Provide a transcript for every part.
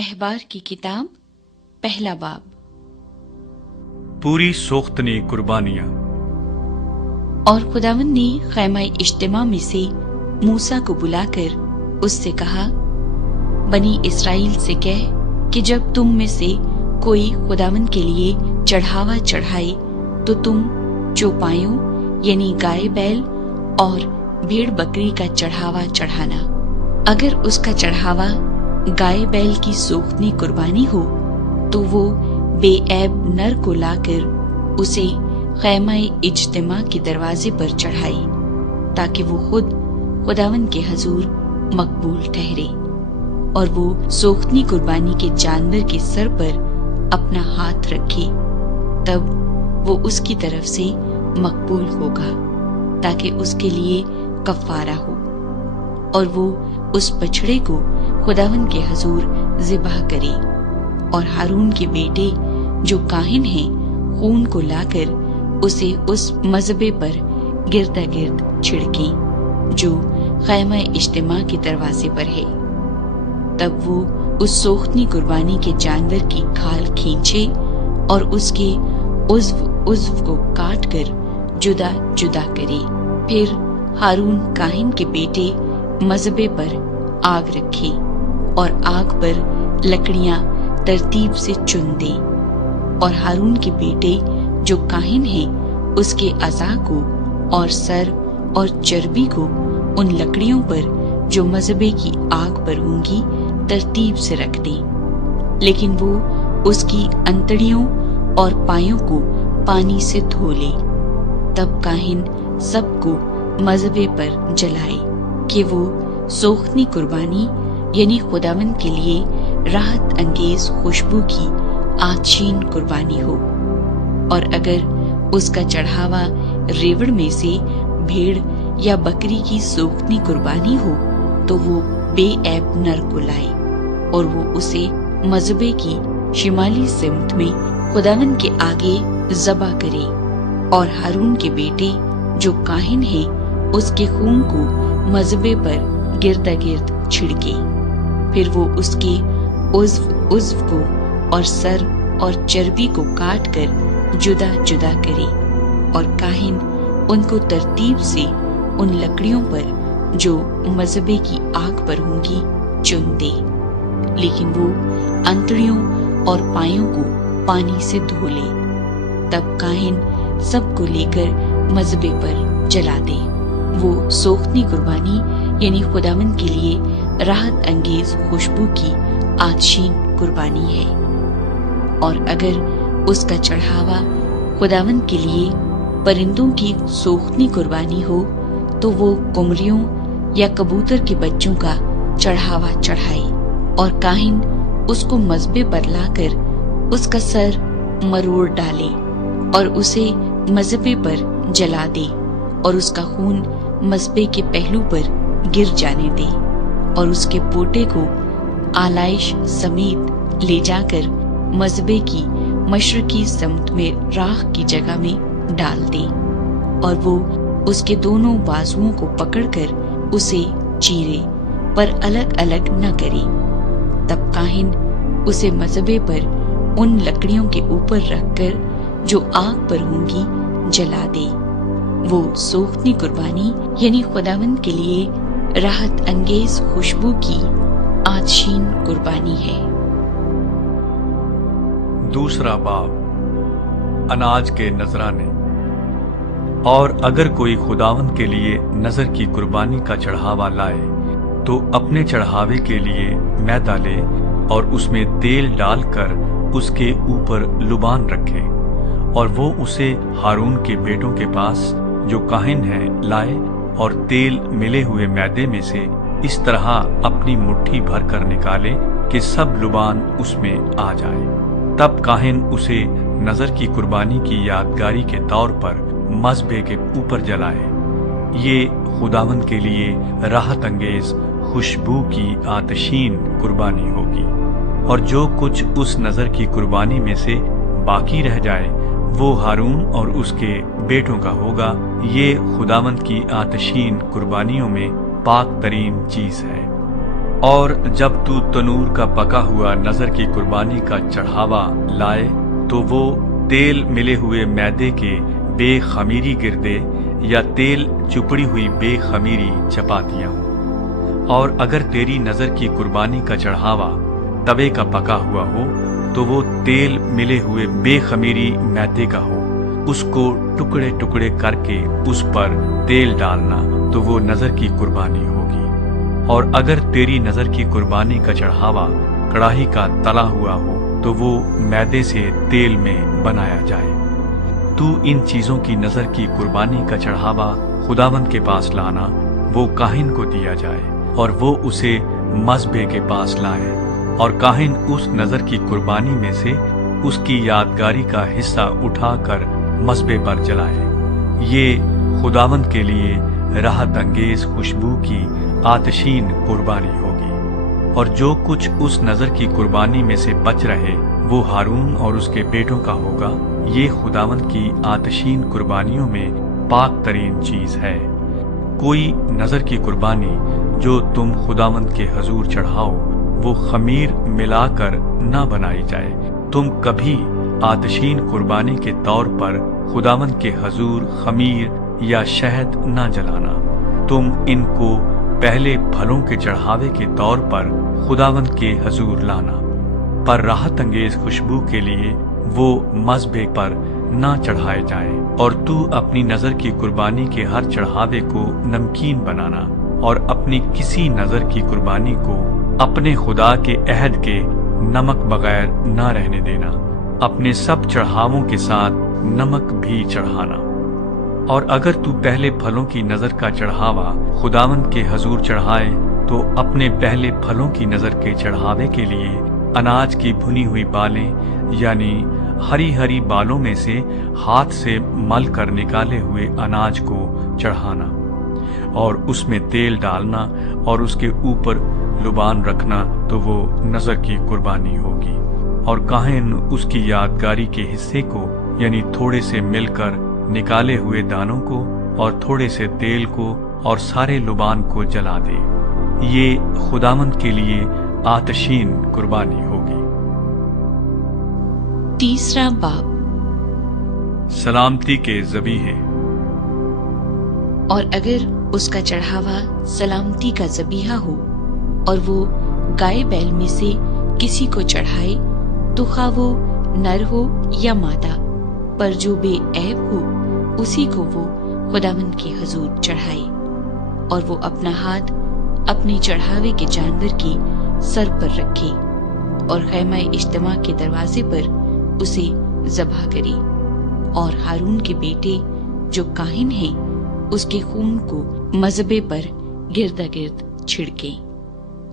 احبار کی کتاب پہلا باب۔ پوری سوختنی قربانیاں۔ اور خداوند نے خیمہ اجتماع میں سے موسیٰ کو بلا کر اس سے کہا، بنی اسرائیل سے کہہ کہ جب تم میں سے کوئی خداوند کے لیے چڑھاوا چڑھائے تو تم چوپایوں یعنی گائے بیل اور بھیڑ بکری کا چڑھاوا چڑھانا۔ اگر اس کا چڑھاوا گائے بیل کی سوختنی قربانی ہو تو وہ بے عیب نر کو لا کر اسے خیمہ اجتماع کے دروازے پر چڑھائے، تاکہ وہ خود خداوند کے حضور مقبول ٹھہرے، اور وہ سوختنی قربانی کے جانور کے سر پر اپنا ہاتھ رکھے، تب وہ اس کی طرف سے مقبول ہوگا، تاکہ اس کے لیے کفارہ ہو، اور وہ اس بچڑے کو خداوند کے حضور ذبح کرے، اور ہارون کے بیٹے جو کاہن ہیں خون کو لا کر اسے اس مذبے پر گردا گرد چھڑکیں جو خیمہ اجتماع کے دروازے پر ہے۔ تب وہ اس سوختنی قربانی کے جانور کی کھال کھینچے اور اس کے عضو کو کاٹ کر جدا جدا کرے۔ پھر ہارون کاہن کے بیٹے مذبے پر آگ رکھے اور آگ پر لکڑیاں ترتیب سے چن دے، اور ہارون کے بیٹے جو کاہن ہیں اس کے اعضاء کو اور سر اور چربی کو ان لکڑیوں پر جو مذبے کی آگ پر ہوں گی ترتیب سے رکھ دیں، لیکن وہ اس کی انتڑیوں اور پایوں کو پانی سے دھو لے۔ تب کاہن سب کو مذبے پر جلائے کہ وہ سوختنی قربانی یعنی خداوند کے لیے راحت انگیز خوشبو کی آتشین قربانی ہو۔ اور اگر اس کا چڑھاوا ریوڑ میں سے بھیڑ یا بکری کی سوختنی قربانی ہو تو وہ بے عیب نر کو لائے، اور وہ اسے مذبے کی شمالی سمت میں خداوند کے آگے ذبح کرے، اور ہارون کے بیٹے جو کاہن ہیں اس کے خون کو مذبے پر گردا گرد چھڑکے۔ پھر وہ اس کے عضو کو اور سر اور چربی کو کاٹ کر جدا جدا کرے، اور کاہن ان کو ترتیب سے ان لکڑیوں پر جو مذبے کی آگ پر ہوں گی چن دے، لیکن وہ انتڑیوں اور پایوں کو پانی سے دھو لے۔ تب کاہن سب کو لے کر مذبے پر جلا دے۔ وہ سوختنی قربانی یعنی خداوند کے لیے راحت انگیز خوشبو کی آتشین قربانی ہے۔ اور اگر اس کا چڑھاوا خداوند کے لیے پرندوں کی سوختنی قربانی ہو تو وہ قمریوں یا کبوتر کے بچوں کا چڑھاوا چڑھائے، اور کاہن اس کو مذبے پر لا کر اس کا سر مروڑ ڈالے اور اسے مذبے پر جلا دے، اور اس کا خون مذبے کے پہلو پر گر جانے دے، اور اس کے پوٹے کو آلائش سمیت لے جا کر مذبے کی مشرقی سمت میں راکھ کی جگہ میں ڈال دے، اور وہ اس کے دونوں بازوؤں کو پکڑ کر اسے چیرے پر الگ الگ نہ کرے۔ تب کاہن اسے مذبے پر ان لکڑیوں کے اوپر رکھ کر جو آگ پر ہوں گی جلا دے۔ وہ سوختنی قربانی یعنی خداوند کے لیے راحت انگیز خوشبو کی آتشین قربانی ہے۔ دوسرا باب، اناج کے نذرانے۔ اور اگر کوئی خداوند کے لیے نذر کی قربانی کا چڑھاوا لائے تو اپنے چڑھاوے کے لیے میدا لے اور اس میں تیل ڈال کر اس کے اوپر لبان رکھے، اور وہ اسے ہارون کے بیٹوں کے پاس جو کاہن ہیں لائے، اور تیل ملے ہوئے میدے میں سے اس طرح اپنی مٹھی بھر کر نکالے کہ سب لبان اس میں آ جائے۔ تب کاہن اسے نذر کی قربانی کی یادگاری کے طور پر مذبے کے اوپر جلائے۔ یہ خداوند کے لیے راحت انگیز خوشبو کی آتشین قربانی ہوگی، اور جو کچھ اس نذر کی قربانی میں سے باقی رہ جائے وہ ہارون اور اس کے بیٹوں کا ہوگا۔ یہ خداوند کی آتشین قربانیوں میں پاک ترین چیز ہے۔ اور جب تو تنور کا پکا ہوا نذر کی قربانی کا چڑھاوا لائے تو وہ تیل ملے ہوئے میدے کے بے خمیری گردے یا تیل چپڑی ہوئی بے خمیری چپاتیاں ہوں۔ اور اگر تیری نذر کی قربانی کا چڑھاوا توے کا پکا ہوا ہو تو وہ تیل ملے ہوئے بے خمیری میدے کا ہو، اس کو ٹکڑے ٹکڑے کر کے اس پر تیل ڈالنا تو وہ نذر کی قربانی ہوگی۔ اور اگر تیری نذر کی قربانی کا چڑھاوا کڑاہی کا تلا ہوا ہو تو وہ میدے سے تیل میں بنایا جائے۔ تو ان چیزوں کی نذر کی قربانی کا چڑھاوا خداوند کے پاس لانا، وہ کاہن کو دیا جائے اور وہ اسے مذبح کے پاس لائے، اور کاہن اس نذر کی قربانی میں سے اس کی یادگاری کا حصہ اٹھا کر مذبح پر جلائے۔ یہ خداوند کے لیے راحت انگیز خوشبو کی آتشین قربانی ہوگی۔ اور جو کچھ اس نذر کی قربانی میں سے بچ رہے وہ ہارون اور اس کے بیٹوں کا ہوگا۔ یہ خداوند کی آتشین قربانیوں میں پاک ترین چیز ہے۔ کوئی نذر کی قربانی جو تم خداوند کے حضور چڑھاؤ وہ خمیر ملا کر نہ بنائی جائے۔ تم کبھی آتشین قربانی کے طور پر خداوند کے حضور خمیر یا شہد نہ جلانا۔ تم ان کو پہلے پھلوں کے چڑھاوے کے طور پر خداوند کے حضور لانا، پر راحت انگیز خوشبو کے لیے وہ مذبح پر نہ چڑھائے جائیں۔ اور تو اپنی نذر کی قربانی کے ہر چڑھاوے کو نمکین بنانا، اور اپنی کسی نذر کی قربانی کو اپنے خدا کے عہد کے نمک بغیر نہ رہنے دینا۔ اپنے سب چڑھاووں کے ساتھ نمک بھی چڑھانا۔ اور اگر تو پہلے پھلوں کی نذر کا چڑھاوا خداوند کے حضور چڑھائے تو اپنے پہلے پھلوں کی نذر کے چڑھاوے کے لیے اناج کی بھنی ہوئی بالیں، یعنی ہری ہری بالوں میں سے ہاتھ سے مل کر نکالے ہوئے اناج کو چڑھانا، اور اس میں تیل ڈالنا اور اس کے اوپر لبان رکھنا تو وہ نذر کی قربانی ہوگی۔ اور کاہن اس کی یادگاری کے حصے کو، یعنی تھوڑے سے مل کر نکالے ہوئے دانوں کو اور تھوڑے سے تیل کو اور سارے لبان کو جلا دے۔ یہ خداوند کے لیے آتشین قربانی ہوگی۔ تیسرا باب، سلامتی کے ذبیحے۔ اور اگر اس کا چڑھاوا سلامتی کا ذبیحہ ہو اور وہ گائے بیل میں سے کسی کو چڑھائے تو خواہ وہ نر ہو یا مادہ، پر جو بے عیب ہو اسی کو وہ خداوند کے حضور چڑھائے۔ اور وہ اپنا ہاتھ اپنے چڑھاوے کے جانور کی سر پر رکھے اور خیمہ اجتماع کے دروازے پر اسے ذبح کرے، اور ہارون کے بیٹے جو کاہن ہیں اس کے خون کو مذبح پر گردا گرد چھڑکیں،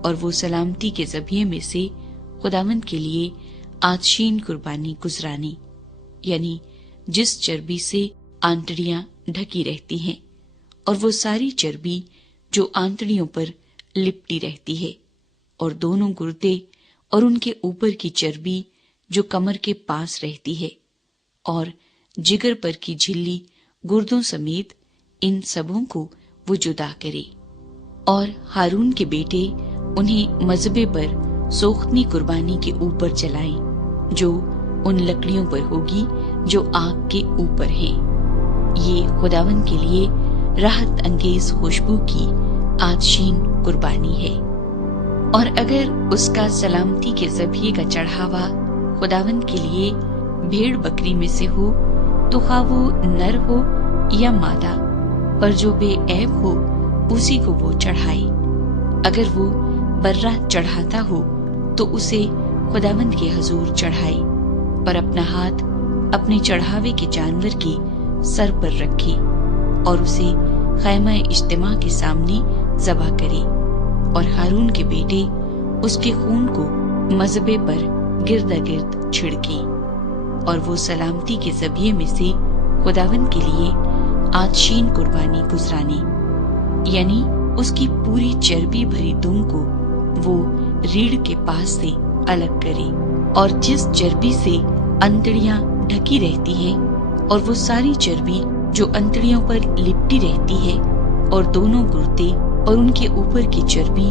اور وہ سلامتی کے ذبیحے میں سے خداوند کے لیے آتشین قربانی گزرانے، یعنی جس چربی سے آنتڑیاں ڈھکی رہتی ہیں، اور وہ ساری چربی جو آنتڑیوں پر لپٹی رہتی ہے، اور دونوں گردے اور ان کے اوپر کی چربی جو کمر کے پاس رہتی ہے، اور جگر پر کی جھلی گردوں سمیت ان سبوں کو وہ جدا کرے۔ اور ہارون کے بیٹے انہیں مذبح پر سوختنی قربانی کے اوپر جلائیں جو ان لکڑیوں پر ہوگی جو آگ کے اوپر ہیں۔ یہ خداوند کے لیے راحت انگیز خوشبو کی آتشین قربانی ہے۔ اور اگر اس کا سلامتی کے ذبیحے کا چڑھاوا خداوند کے لیے بھیڑ بکری میں سے ہو تو خواہ وہ نر ہو یا مادہ، پر جو بے عیب ہو اسی کو وہ چڑھائے۔ اگر وہ برہ چڑھاتا ہو تو اسے خداوند کے حضور چڑھائے، پر اپنا ہاتھ اپنے چڑھاوے کے جانور کی سر پر رکھے اور اسے خیمہ اجتماع کے سامنے ذبح کرے، اور ہارون کے بیٹے اس کے خون کو مذبح پر گردا گرد چھڑکیں، اور وہ سلامتی کے ذبیحے میں سے خداوند کے لیے آتشین قربانی گزرانے، یعنی اس کی پوری چربی بھری دم کو وہ ریڑھ کے پاس سے الگ کرے، اور جس چربی سے انتڑیاں ڈھکی رہتی ہیں اور وہ ساری چربی جو انتڑیوں پر لپٹی رہتی ہے، اور دونوں گردے اور ان کے اوپر کی چربی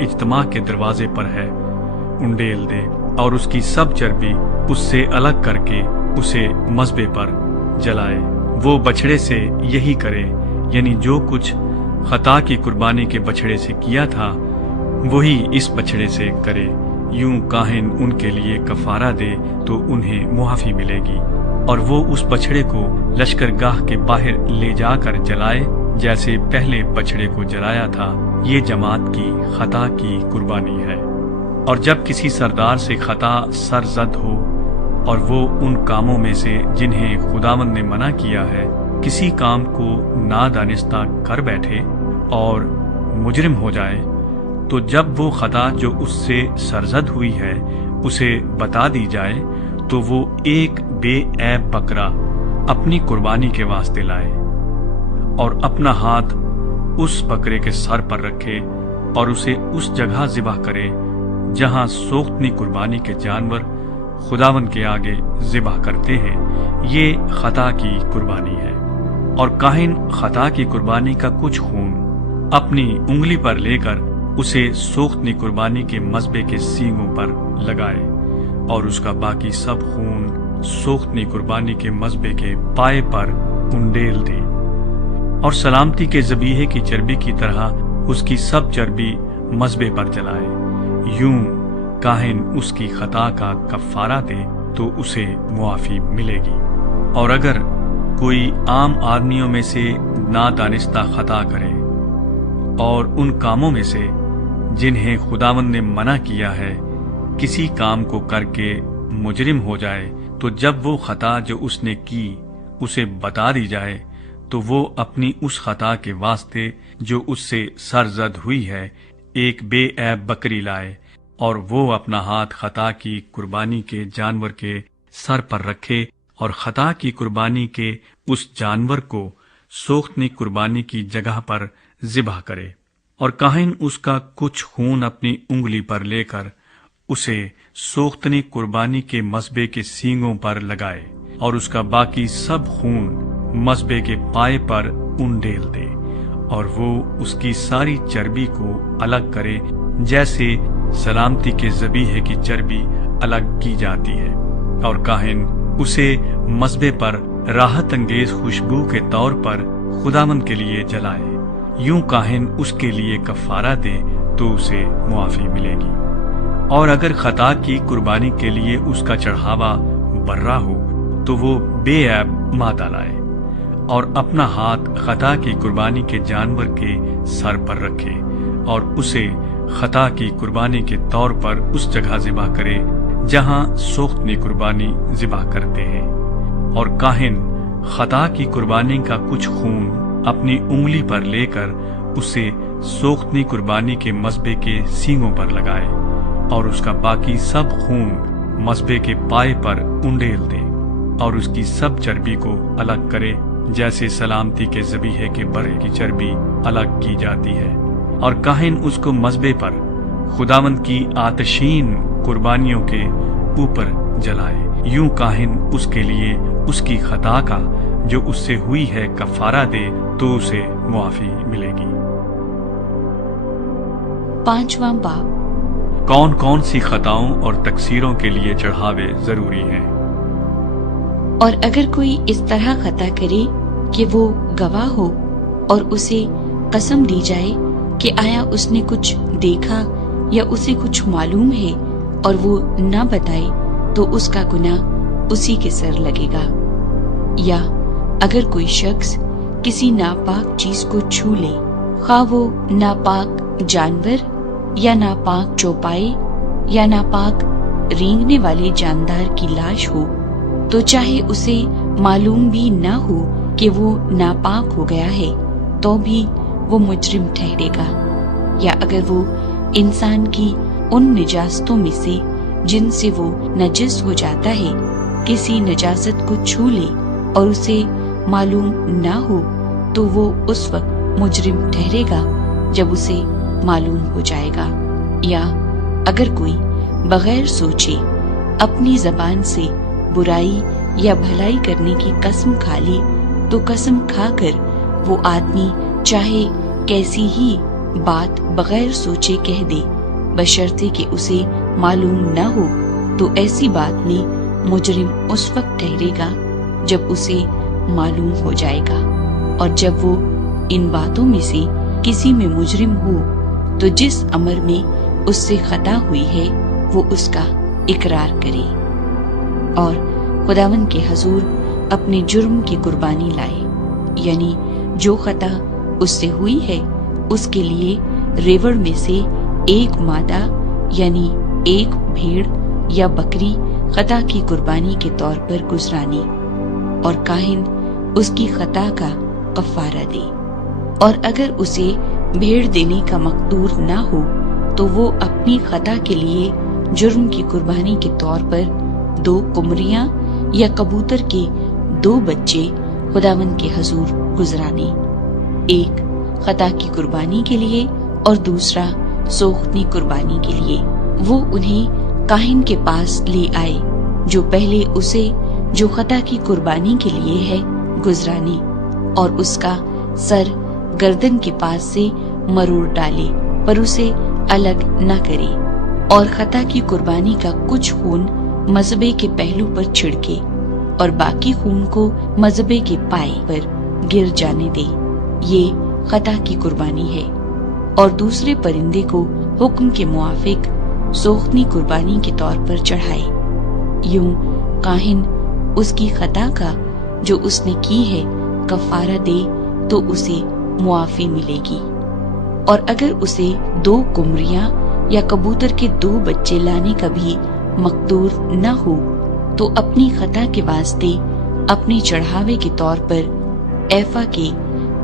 اجتماع کے دروازے پر ہے انڈیل دے، اور اس کی سب چربی اس سے الگ کر کے اسے مذبح پر جلائے۔ وہ بچھڑے سے یہی کرے، یعنی جو کچھ خطا کی قربانی کے بچھڑے سے کیا تھا وہی اس بچھڑے سے کرے۔ یوں کاہن ان کے لیے کفارہ دے تو انہیں معافی ملے گی، اور وہ اس بچھڑے کو لشکرگاہ کے باہر لے جا کر جلائے جیسے پہلے بچھڑے کو جلایا تھا۔ یہ جماعت کی خطا کی قربانی ہے۔ اور جب کسی سردار سے خطا سرزد ہو اور وہ ان کاموں میں سے جنہیں خداوند نے منع کیا ہے کسی کام کو نادانستہ کر بیٹھے اور مجرم ہو جائے، تو جب وہ خطا جو اس سے سرزد ہوئی ہے اسے بتا دی جائے تو وہ ایک بے عیب بکرا اپنی قربانی کے واسطے لائے، اور اپنا ہاتھ اس بکرے کے سر پر رکھے اور اسے اس جگہ ذبح کرے جہاں سوختنی قربانی کے جانور خداوند کے آگے ذبح کرتے ہیں۔ یہ خطا کی قربانی ہے۔ اور کاہن خطا کی قربانی کا کچھ خون اپنی انگلی پر لے کر اسے سوختنی قربانی کے مذبح کے سینگوں پر لگائے، اور اس کا باقی سب خون سوختنی قربانی کے مذبح کے پائے پر انڈیل دے، اور سلامتی کے ذبیحے کی چربی کی طرح اس کی سب چربی مذبح پر جلائے۔ یوں کاہن اس کی خطا کا کفارہ دے تو اسے معافی ملے گی۔ اور اگر کوئی عام آدمیوں میں سے نادانستہ خطا کرے اور ان کاموں میں سے جنہیں خداوند نے منع کیا ہے کسی کام کو کر کے مجرم ہو جائے، تو جب وہ خطا جو اس نے کی اسے بتا دی جائے تو وہ اپنی اس خطا کے واسطے جو اس سے سرزد ہوئی ہے ایک بے عیب بکری لائے، اور وہ اپنا ہاتھ خطا کی قربانی کے جانور کے سر پر رکھے اور خطا کی قربانی کے اس جانور کو سوختنی قربانی کی جگہ پر ذبح کرے، اور کاہن اس کا کچھ خون اپنی انگلی پر لے کر اسے سوختنی قربانی کے مذبح کے سینگوں پر لگائے، اور اس کا باقی سب خون مذبح کے پائے پر انڈیل دے، اور وہ اس کی ساری چربی کو الگ کرے جیسے سلامتی کے ذبیحے کی چربی الگ کی جاتی ہے، اور کاہن اسے مذبح پر راحت انگیز خوشبو کے طور پر خداوند کے لیے جلائے۔ یوں کاہن اس کے لیے کفارہ دے تو اسے معافی ملے گی۔ اور اگر خطا کی قربانی کے لیے اس کا چڑھاوا برا ہو تو وہ بے عیب مادہ لائے، اور اپنا ہاتھ خطا کی قربانی کے جانور کے سر پر رکھے اور اسے خطا کی قربانی کے طور پر اس جگہ ذبح کرے جہاں سوختنی قربانی ذبح کرتے ہیں، اور کاہن خطا کی قربانی کا کچھ خون اپنی انگلی پر لے کر اسے سوختنی قربانی کے مذبح کے سینگوں پر لگائے، اور اس کا باقی سب خون مذبح کے پائے پر انڈیل دے، اور اس کی سب چربی کو الگ کرے جیسے سلامتی کے ذبیحے کے بڑے کی چربی الگ کی جاتی ہے، اور کاہن اس کو مذبح پر خداوند کی آتشین قربانیوں کے اوپر جلائے۔ یوں کاہن اس کے لیے اس کی خطا کا جو اس سے ہوئی ہے کفارہ دے تو اسے معافی ملے گی۔ 5واں باب۔ کون کون سی خطاؤں اور تقصیروں کے لیے چڑھاوے ضروری ہیں؟ اور اگر کوئی اس طرح خطا کرے کہ وہ گواہ ہو اور اسے قسم دی جائے کہ آیا اس نے کچھ دیکھا یا اسے کچھ معلوم ہے اور وہ نہ بتائے تو اس کا گناہ اسی کے سر لگے گا۔ یا اگر کوئی شخص کسی ناپاک چیز کو چھو لے، خواہ وہ ناپاک جانور یا ناپاک چوپائے یا ناپاک رینگنے والے جاندار کی لاش ہو، تو چاہے اسے معلوم بھی نہ ہو کہ وہ ناپاک ہو گیا ہے تو بھی وہ مجرم ٹھہرے گا۔ یا اگر وہ انسان کی ان نجاستوں میں سے جن سے وہ نجس ہو جاتا ہے کسی نجاست کو چھو لے اور اسے معلوم نہ ہو تو وہ اس وقت مجرم ٹھہرے گا جب اسے معلوم ہو جائے گا۔ یا اگر کوئی بغیر سوچے اپنی زبان سے برائی یا بھلائی کرنے کی قسم کھا لے تو قسم کھا کر وہ آدمی چاہے کیسی ہی بات بغیر سوچے کہہ دے، بشرطے کہ اسے معلوم نہ ہو، تو ایسی بات میں مجرم اس وقت ٹھہرے گا جب اسے معلوم ہو جائے گا، اور جب وہ ان باتوں میں سے کسی میں مجرم ہو تو جس امر میں اس سے خطا ہوئی ہے وہ اس کا اقرار کرے اور خداوند کے حضور اپنے جرم کی قربانی لائے، یعنی جو خطا اس سے ہوئی ہے اس کے لیے ریوڑ میں سے ایک مادہ یعنی ایک بھیڑ یا بکری خطا کی قربانی کے طور پر گزرانی، اور کاہن اس کی خطا کا کفارہ دے۔ اور اگر اسے بھیڑ دینے کا مقدور نہ ہو تو وہ اپنی خطا کے لیے جرم کی قربانی کے طور پر 2 قمریاں یا کبوتر کے 2 بچے خداوند کے حضور گزرانے، ایک خطا کی قربانی کے لیے اور دوسرا سوختنی قربانی کے لیے۔ وہ انہیں کاہن کے پاس لے آئے جو پہلے اسے جو خطا کی قربانی کے لیے ہے گزرانے، اور اس کا سر گردن کے پاس سے مروڑ ڈالے پر اسے الگ نہ کرے، اور خطا کی قربانی کا کچھ خون مذبے کے پہلو پر چھڑکے اور باقی خون کو مذبے کے پائے پر گر جانے دے، یہ خطا کی قربانی ہے۔ اور دوسرے پرندے کو حکم کے موافق سوختنی قربانی کے طور پر چڑھائے، یوں کاہن اس کی خطا کا جو اس نے کی ہے کفارہ دے تو اسے معافی ملے گی۔ اور اگر اسے 2 قمریاں یا کبوتر کے 2 بچے لانے کا بھی مقدور نہ ہو تو اپنی خطا کے واسطے اپنے چڑھاوے کے طور پر ایفا کے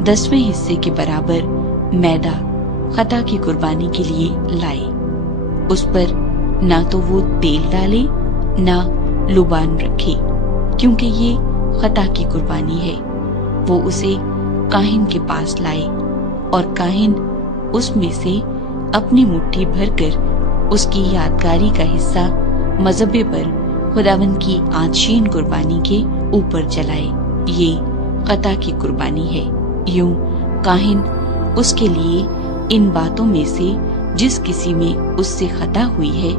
10ویں حصے کے برابر میدا خطا کی قربانی کے لیے لائے، اس پر نہ تو وہ تیل ڈالے نہ لبان رکھے، کیونکہ یہ خطا کی قربانی ہے۔ وہ اسے کاہن کے پاس لائے اور کاہن اس میں سے اپنی مٹھی بھر کر اس کی یادگاری کا حصہ مذبے پر خداوند کی آتشین قربانی کے اوپر جلائے، یہ خطا کی قربانی ہے۔ یوں کاہن اس کے لیے ان باتوں میں سے جس کسی میں اس سے خطا ہوئی ہے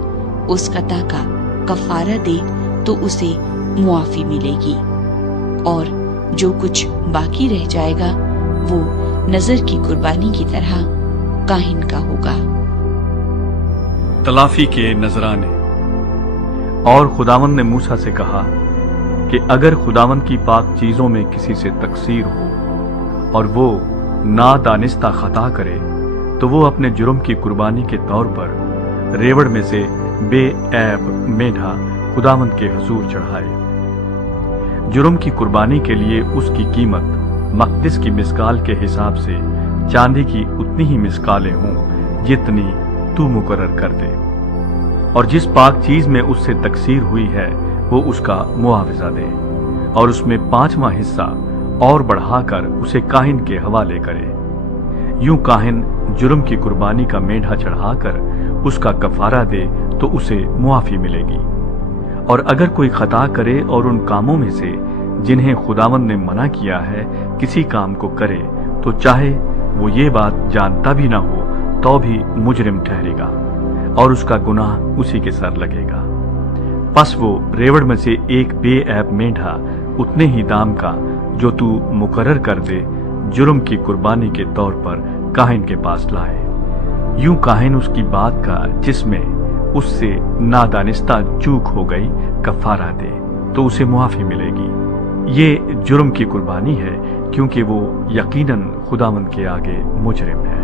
اس خطا کا کفارہ دے تو اسے معافی ملے گی، اور جو کچھ باقی رہ جائے گا وہ نذر کی قربانی کی طرح کاہن کا ہوگا۔ تلافی کے نذرانے۔ اور خداوند نے موسیٰ سے کہا کہ اگر خداوند کی پاک چیزوں میں کسی سے تقصیر ہو اور وہ نادانستہ خطا کرے تو وہ اپنے جرم کی قربانی کے طور پر ریوڑ میں سے بے عیب میڈھا خداوند کے حضور چڑھائے۔ جرم کی قربانی کے لیے اس کی قیمت مقدس کی مسکال کے حساب سے چاندی کی اتنی ہی مسکالیں ہوں جتنی تو مقرر کر دے، اور جس پاک چیز میں اس سے تقصیر ہوئی ہے وہ اس کا معاوضہ دے، اور اس میں 5واں حصہ اور بڑھا کر اسے کاہن کے حوالے کرے۔ یوں کاہن جرم کی قربانی کا میڈھا چڑھا کر اس کا کفارہ دے تو اسے معافی ملے گی۔ اور اگر کوئی خطا کرے اور ان کاموں میں سے جنہیں خداوند نے منع کیا ہے کسی کام کو کرے تو چاہے وہ یہ بات جانتا بھی نہ ہو تو بھی مجرم ٹھہرے گا اور اس کا گناہ اسی کے سر لگے گا۔ پس وہ ریوڑ میں سے ایک بے عیب میڈھا اتنے ہی دام کا جو تو مقرر کر دے جرم کی قربانی کے طور پر کاہن کے پاس لائے۔ یوں کاہن اس کی بات کا جس میں اس سے نادانستہ چوک ہو گئی کفارہ دے تو اسے معافی ملے گی۔ یہ جرم کی قربانی ہے کیونکہ وہ یقیناً خداوند کے آگے مجرم ہے۔